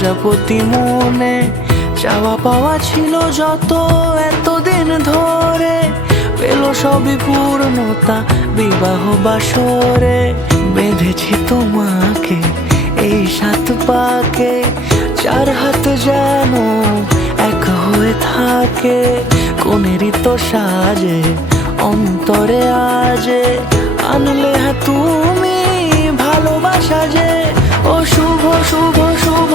প্রজাপতি মনে চাওয়া পাওয়া ছিল যত এতদিন ধরে, পেল সবই পূর্ণতা বিবাহ বাসরে। বেঁধেছি তোমাকে এই 7 পাকে, 4 হাত যেন এক হয়ে থাকে। কোনেরই তো সাজে অন্তরে আজে আনলে হ্যাঁ তুমি ভালোবাসা যে। ও শুভ শুভ শুভ